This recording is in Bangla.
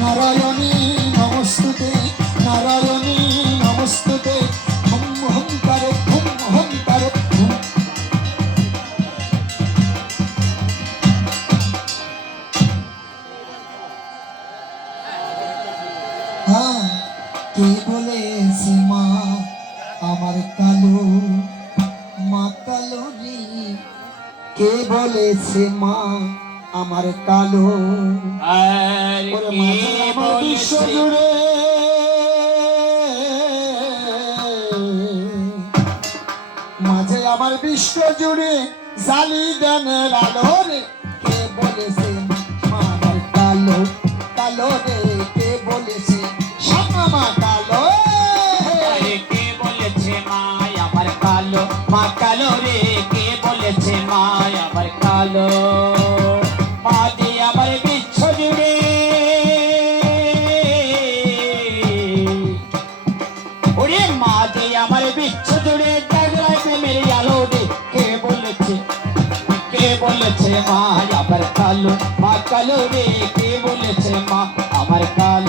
নারায়ণী নমস্তুতে, নারায়ণী নমস্তুতে, হুম হুম করে হুম হুম করে হুম। হ্যাঁ, কে বলেছে মা আমার কালো, মা কালো রে? কে বলেছে মা আমার কালো? আর ওরে কে মাঝে আমার বিশ্ব বলেছে জুড়ে, মাঝে আমার বিশ্ব জুড়ে জালি দেনের আলো রে। কে বলেছে মা আমার কালো, কালো রে? কে বলেছে শ্যামা মা কালো? আরে কে বলেছে মায় আমার কালো, মা কালো রে? কে বলেছে মায় আমার কালো? মা যে আমার বিচ্ছ জুড়ে, ওরে মা যে আমার বিচ্ছ জুড়ে জাগলায় প্রেমের আলো রে। কে বলেছে, কে বলেছে মা আমার কালো, মা কালো রে? কে বলেছে মা আমার কালো?